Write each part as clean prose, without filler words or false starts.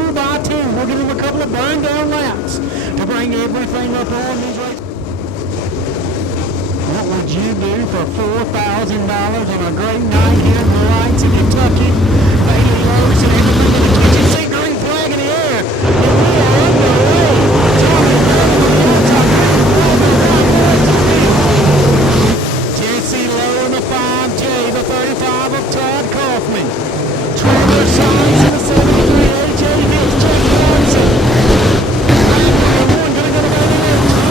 2 by 2. We'll give him a couple of burn down laps to bring everything up on these races. What would you do for $4,000 on a great night here in the lights in Kentucky? Ballie Lowe and everything in the kitchen sink, green flag in the air. And we are underway. Jesse Lowe in the 5J, the 35 of Todd Kaufman. Trevor Sainz in the 73, AJ Hicks, Jake Johnson. One gonna go to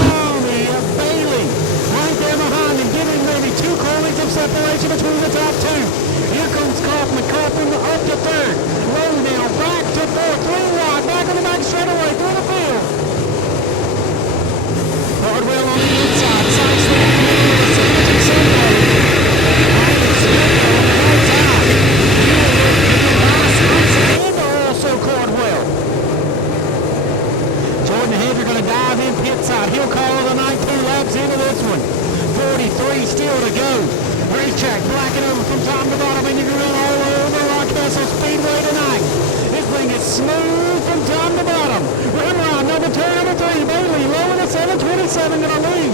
Tommy Bailey. Right there behind him, giving maybe 2 corners of separation between the top 2. Here comes Kaufman, Kaufman up to 3rd. Lowe now back to 4th, 3 wide, back on the back straightaway through the field. Hardwell on the inside, Sainz in the middle of the Sandwich Sunday. Dive in pit side. He'll call the 19 laps into this one. 43 still to go. Racetrack blacking over from top to bottom, and you can run all over Rockcastle Speedway tonight. This thing is smooth from top to bottom. Run around number 3. Ballie Lowe in the 727 going to lead.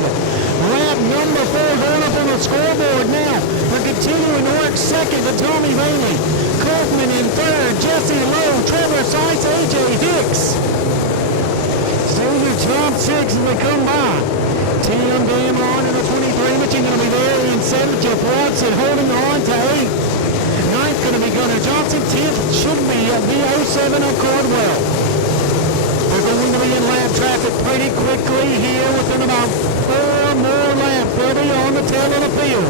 Lap number 4 going up on the scoreboard now. We're continuing to work second to Tommy Bailey. Kaufman in 3rd. Jesse Lowe, Trevor Sainz, AJ Hicks. Top 6 as we come by. Tim Damron in the 23, but you're going to be there in 7th. Jeff Watson holding on to 8th. 9th going to be Gunnar Johnson. 10th should be the 07 of Cardwell. We're going to be in lap traffic pretty quickly here within about 4 more laps. They'll be on the tail of the field.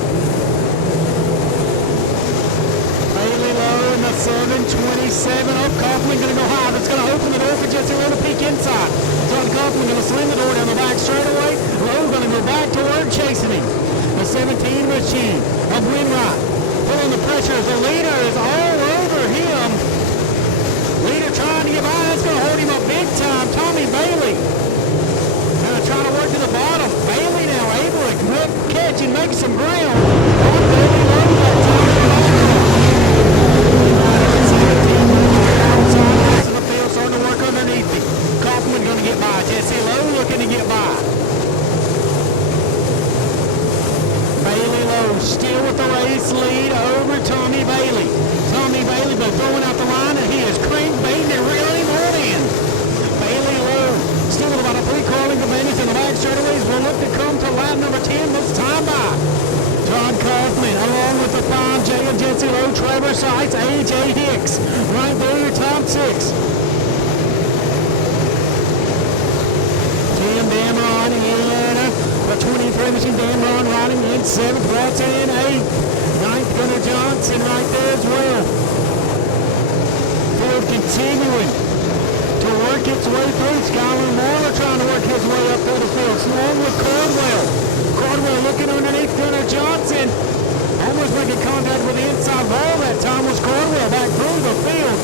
Ballie Lowe in the 727 of Kaufman going to go high. That's going to open the door for Jesse Lowe to peek inside. Todd Kaufman going to slam the door down the back straightaway. Lowe going to go back to work chasing him. The 17 machine of Winright pulling the pressure as the leader is all over him. Leader trying to get by. That's going to hold him up big time. Tommy Bailey going to try to work to the bottom. Bailey now able to catch and make some ground. Ballie Lowe that time. Starting to work underneath him. Kaufman going to get by. Jesse Lowe looking to get by. Ballie Lowe still with the race lead over Tommy Bailey. Tommy Bailey but throwing out the line, and he is crankbaiting and reeling on in. Ballie Lowe still with about a 3 crawling advantage in the back straightaways. Will look to come to lap number 10. Looks time by. Todd Kaufman along with the 5J of Jesse Lowe, Trevor Sainz, AJ Hicks. Right there, your top 6. Damron in the 23 machine. Damron riding in 7th. Watson in 8th. 9th, Gunnar Johnson right there as well. Field continuing to work its way through. Skylar Moore trying to work his way up through the field. Along with Cardwell. Cardwell looking underneath Gunnar Johnson. Almost making contact with the inside wall. That time was Cardwell back through the field.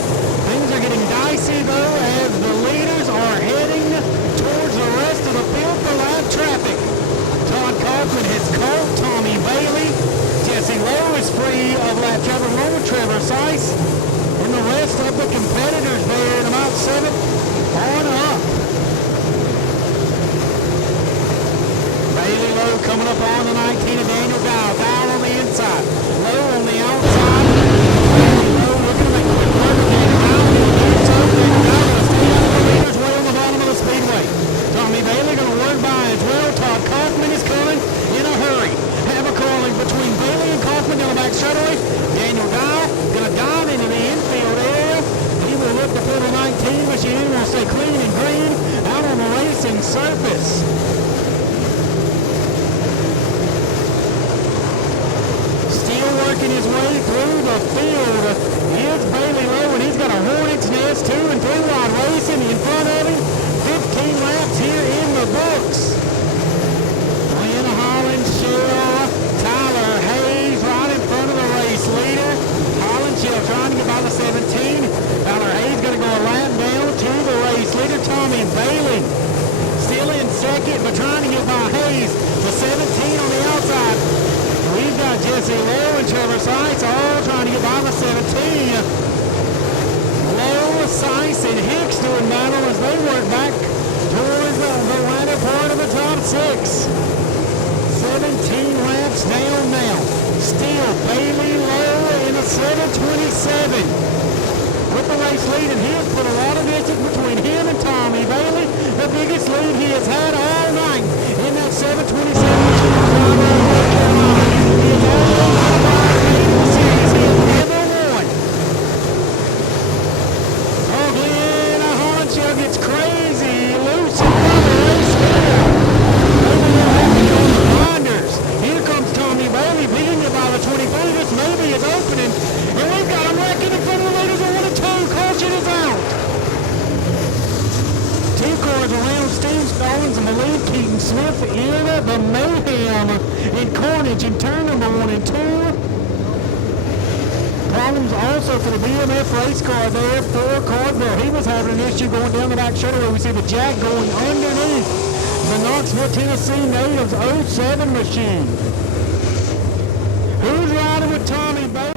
Things are getting dicey though as the leaders are heading towards the rest of the field for lap traffic. Todd Kaufman has caught Tommy Bailey. Jesse Lowe is free of lap traffic along with Trevor Sainz. And the rest of the competitors there in about 7th on up. Ballie Lowe coming up on the 19 of Daniel Dow. Dow on the inside. Lowe on the outside. Ballie Lowe looking to make a quick work of Daniel Dow. He's up. Daniel Dow going to stay out of the leaders way on the bottom of the speedway. Tommy Bailey going to work by as well. Todd Kaufman is coming in a hurry. Have a crawling between Bailey and Kaufman down the back straightaway. Daniel Dow going to dive into the infield area. He will look to pull the 19 machine. Will stay clean and green out on the racing surface. Still working his way through the field is Ballie Lowe, and he's got a hornet's nest 2 and 3 wide racing in front of him. 15 laps here in the books. Lynn Hollandshell, Tyler Hayes right in front of the race leader. Hollandshell trying to get by the 17. Tyler Hayes going to go a lap down to the race leader, Tommy Bailey. Still in second, but trying to get by Hayes. The 17 on the outside. We've got Jesse Lowe and Trevor Sainz all trying to get by the 17. Lowe Sice and Hicks doing battle as they work back towards the latter part of the top six. 17 laps down now. Still Ballie Lowe in a 7:27. With the race lead, and he has put a lot of distance between him and Tommy Bailey. The biggest lead he has had all night in that 7:27. It's crazy, loose and race Here comes Tommy Bailey, beating it by the 23. This maybe is opening, and we've got him wrecking in front of the leaders at 1 and 2. Caution is out. 2 cars around Steve Stallings and believe Keaton Smith in the mayhem and carnage in turn number 1 and 2. Problems also for the BMF race car there for Cardwell. He was having an issue going down the back straightaway. We see the jack going underneath the Knoxville, Tennessee natives 07 machine. Who's riding with Tommy Bailey?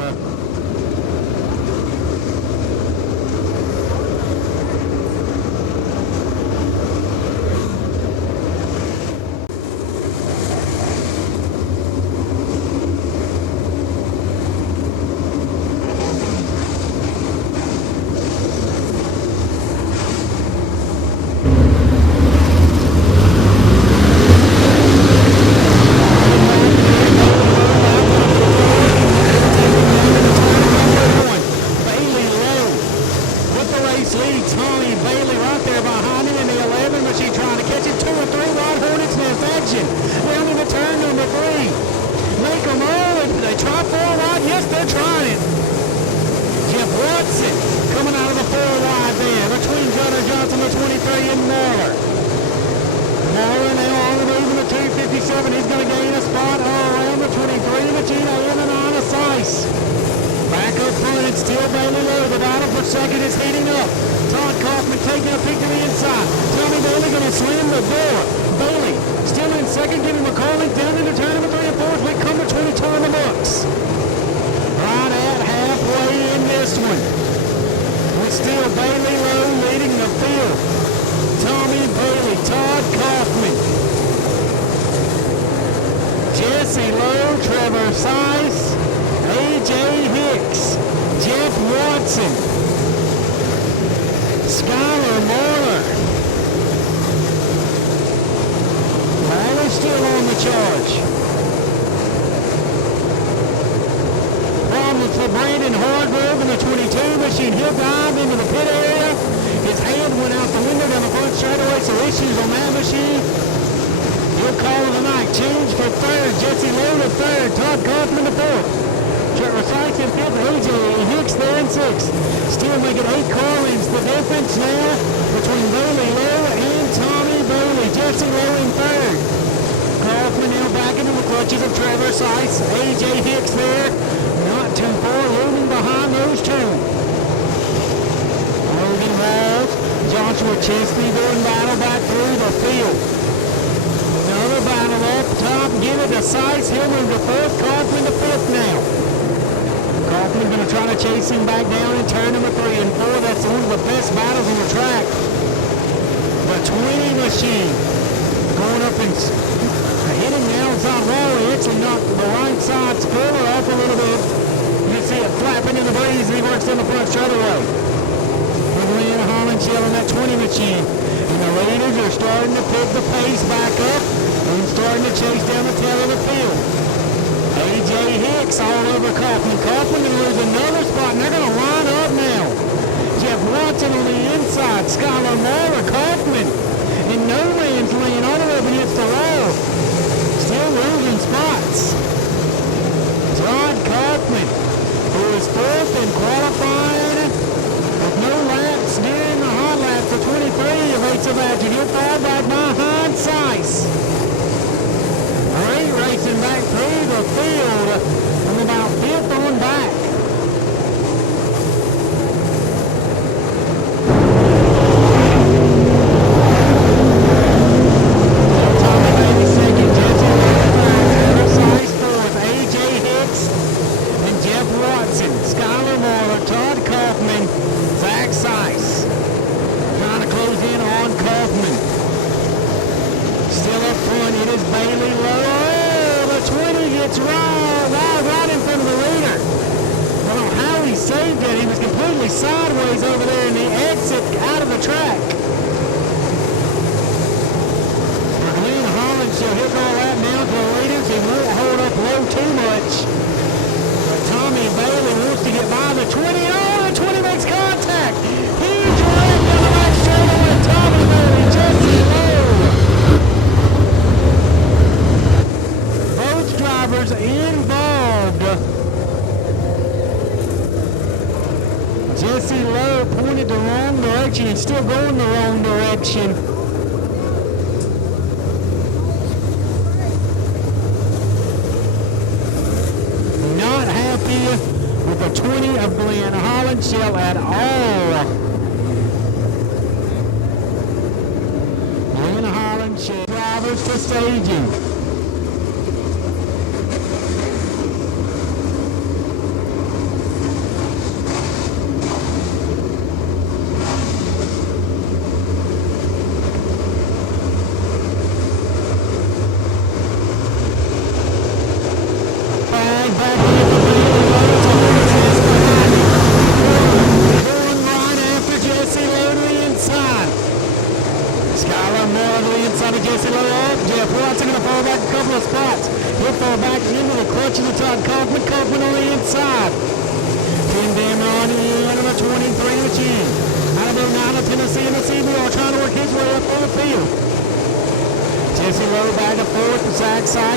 Hicks there, not too far, looming behind those two. Logan Walls, Joshua Chesney doing battle back through the field. Another battle up top, give it to Sice, he'll move to fourth, Kaufman to fifth now. Kaufman going to try to chase him back down in turn number 3 and 4. That's one of the best battles on the track. The 20 machine going up and hitting the outside wall. He actually knocked the right side spoiler off a little bit. You can see it flapping in the breeze, and he works down the front straightaway. Lynn Holland on that 20 machine. And the leaders are starting to pick the pace back up and starting to chase down the tail of the field. A.J. Hicks all over Kaufman. Kaufman going to lose another spot, and they're going to line up now. Jeff Watson on the inside. Skylar Moore, Kaufman. In no man's land, all the way up against the wall. Still losing spots. Todd Kaufman, who is fourth in qualifying with no laps during the hot lap for 23 of rates of action. He'll fall back behind Sice. Great racing back through the field from about fifth on back. Tommy Bailey second, Jesse Lowe third, Sice fourth, A.J. Hicks and Jeff Watson, Skylar Moore, Todd Kaufman, Zach Sice. Lowe going the wrong direction. Not happy with the 20 of Glen Holland Shell at all. Glen Holland Shell drivers to staging.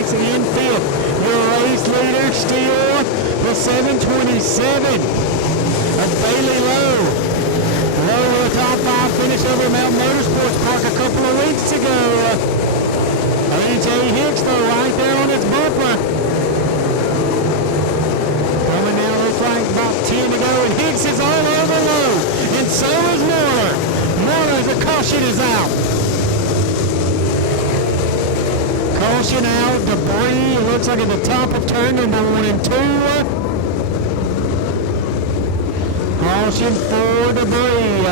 In fifth, your race leader still the 727 of Ballie Lowe. Lowe, the top five finish over Mount Motorsports Park a couple of weeks ago. A.J. Hicks, though, right there on its bumper. Coming now, looks like about 10 to go, and Hicks is all over Lowe, and so is Moore. Moore's caution is out. Caution out, debris, it looks like at the top of turn number 1 and 2. Caution for debris.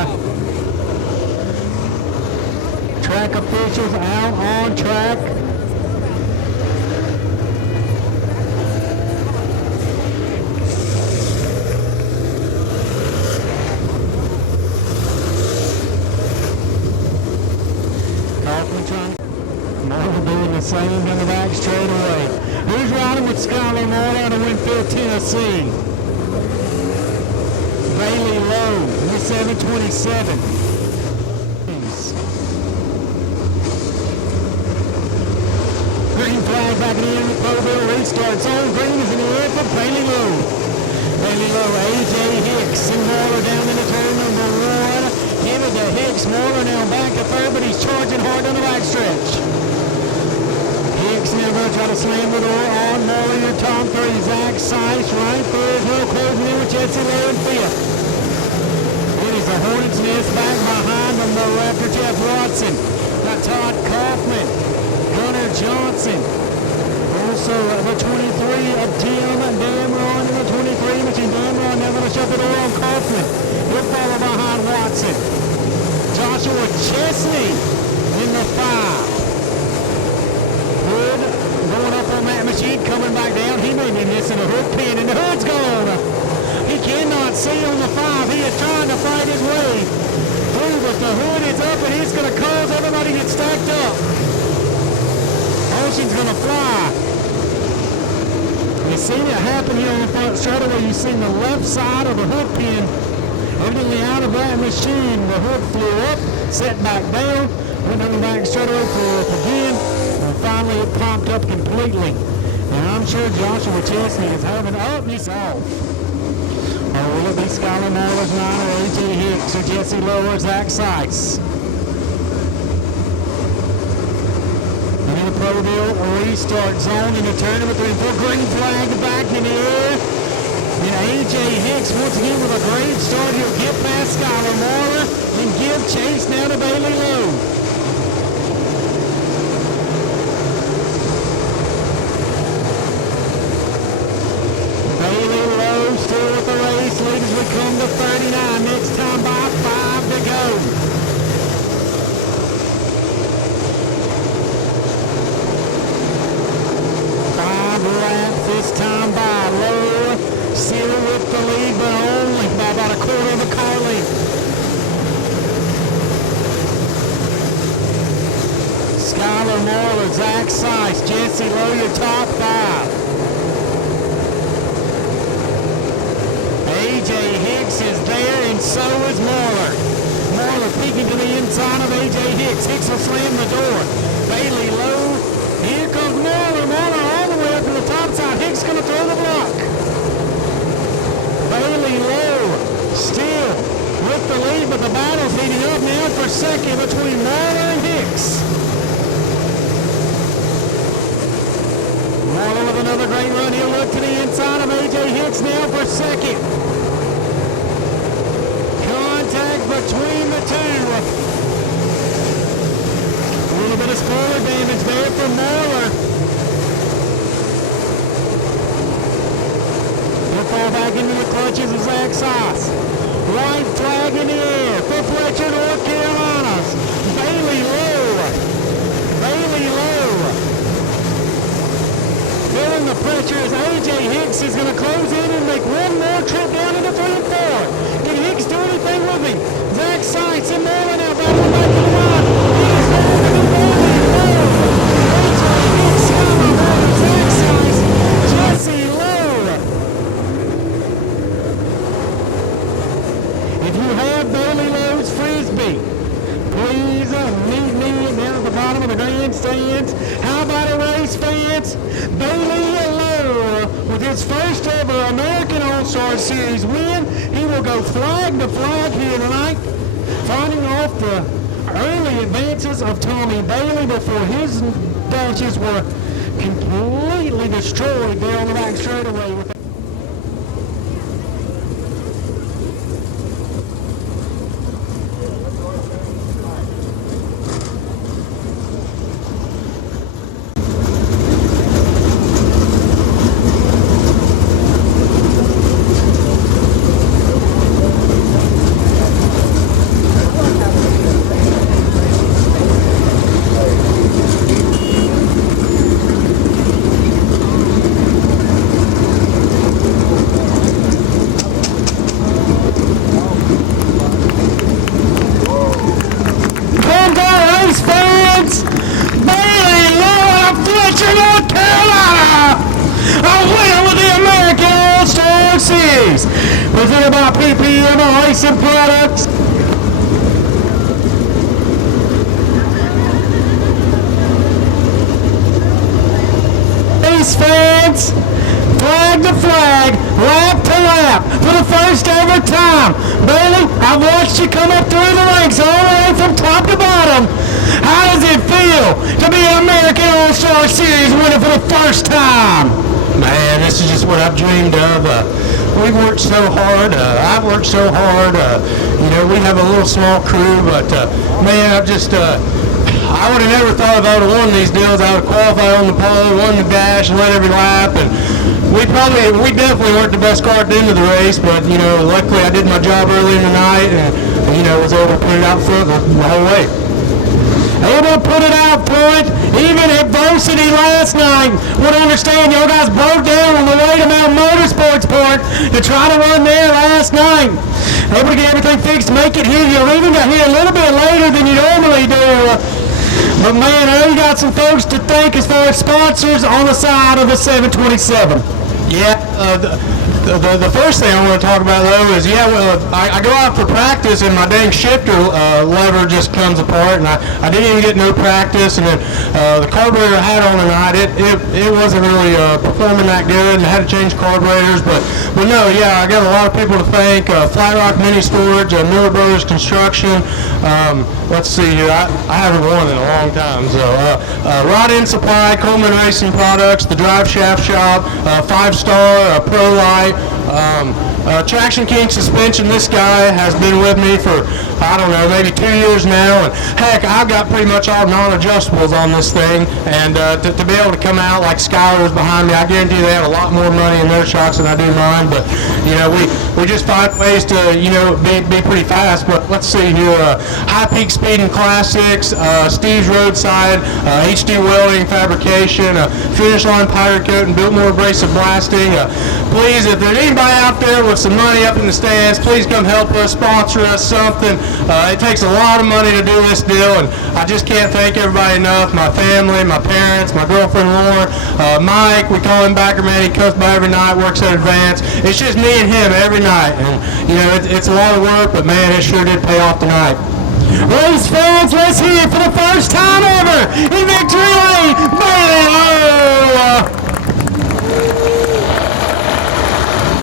Track officials out on track. Kaufman trying. Moore doing the same in the back straightaway. Who's riding with Skylar Moore out of Winfield, Tennessee? Ballie Lowe, the 727. Green flag back in the Proville restart. Zone green is in the air for Ballie Lowe. Ballie Lowe, A.J. Hicks and Moore down into turn number 1. Give it to Hicks. Moore now back to third, but he's charging hard on the backstretch. Hicks now going to try to slam the door on Moore, your top 3. Zach Seiss right through his little closing in with Jesse Lowe in 5th. It is a Hornet's Nest back behind them, though, after Jeff Watson. Got Todd Kaufman, Gunnar Johnson. Also, the 23 of Tim Damron and the 23 between Damron. Now going to shut the door on Kaufman. He'll follow behind Watson. Joshua Chesney in the 5. Hood going up on that machine, coming back down. He may be missing a hood pin, and the hood's gone. He cannot see on the 5. He is trying to fight his way through, but the hood is up, and he's going to cause everybody to get stacked up. Ocean's going to fly. You've seen it happen here on the front straightaway. You've seen the left side of the hood pin evidently out of that machine. The hood flew up, set back down, went on the back straightaway, flew up again, and finally it popped up completely. And I'm sure Joshua Chesney is having he's off. Or will it be Skylar Moore's line, or A.J. Hicks, or Jesse Lowe, or Zach Seiss? And in the Proville restart zone in the turn number 3 and 4. Green flag back in the air. And A.J. Hicks once again with a great start. He'll get past Skylar Moore and give chase now to Ballie Lowe. Ballie Lowe still with the race lead as we come to 39. Next time by 5 to go. This time by Lowe, still with the lead, but only by about a quarter of a car length. Skylar Moore, Zach Seiss, Jesse Lowe, your top 5. A.J. Hicks is there, and so is Moore. Moore peeking to the inside of A.J. Hicks. Hicks will slam the door. Ballie Lowe, here comes Moore. Moore all the way up to the top side. Hicks going to throw the block. Ballie Lowe still with the lead, but the battle's heating up now for second between Marler and Hicks. Marler with another great run. He'll look to the inside of A.J. Hicks now for second. Contact between the two. A little bit of spoiler damage there for Marler. He'll fall back into the clutches of Zach Sauce. White flag in the air for Fletcher, North Carolina. Ballie Lowe. Ballie Lowe. Feeling the pressure as A.J. Hicks is going to close in and make one more trip down into 3 and 4. Can Hicks do anything with him? Zach Seitz and Marlin now battling back to the line. He's there to be Ballie Lowe. A.J. Hicks, Skylar Marlin, Zach Seitz, Jesse Lowe. If you have Ballie Lowe's Frisbee, please meet me down at the bottom of the grandstands. How about a race, fans? Ballie Lowe, with his first ever American All-Star Series win, he will go flag to flag here tonight, finding off the early advances of Tommy Bailey before his dashes were completely destroyed there on the back straightaway. Presented by PPM Racing Products. Race fans, flag to flag, lap to lap, for the first ever time. Ballie, I've watched you come up through the ranks all the way from top to bottom. How does it feel to be an American All-Star Series winner for the first time? Man, this is just what I've dreamed of. We worked so hard. I've worked so hard. We have a little small crew, but man, I would have never thought if I would have won these deals. I would have qualified on the pole, won the dash, and led every lap. And we definitely weren't the best car at the end of the race, but luckily I did my job early in the night, and was able to put it out front the whole way. Able to put it out front, even adversity last night. Would understand y'all guys broke down on the way to Mount Motorsports Park to try to run there last night. Able to get everything fixed, make it here. You even got here a little bit later than you normally do. But man, I know you got some folks to thank as far as sponsors on the side of the 727. Yeah, the first thing I want to talk about though is I go out for practice and my dang shifter lever just comes apart, and I didn't even get no practice, and then the carburetor I had on tonight it wasn't really performing that good, and I had to change carburetors, but no, yeah, I got a lot of people to thank. Flat Rock Mini Storage, Miller Brothers Construction. Let's see here, I haven't won in a long time. So Rod End Supply, Coleman Racing Products, the Drive Shaft Shop, 5-Star, Pro Light, Traction King Suspension. This guy has been with me for, I don't know, maybe 2 years now, and heck, I've got pretty much all non-adjustables on this thing, and to be able to come out like Skylar's behind me, I guarantee they have a lot more money in their shocks than I do mine, but we just find ways to be pretty fast. But let's see here, High Peak Speed and Classics, Steve's Roadside, HD Welding Fabrication, Finish Line Powder Coat and Biltmore Abrasive Blasting. Please, if there's anybody out there with some money up in the stands, please come help us, sponsor us something. It takes a lot of money to do this deal, and I just can't thank everybody enough. My family, my parents, my girlfriend Lauren, Mike, we call him Backer Man. He comes by every night, works at Advance. It's just me and him every night, and it's a lot of work, but man, it sure did pay off tonight. Race fans, let's hear for the first time ever in victory lane, Ballie Lowe.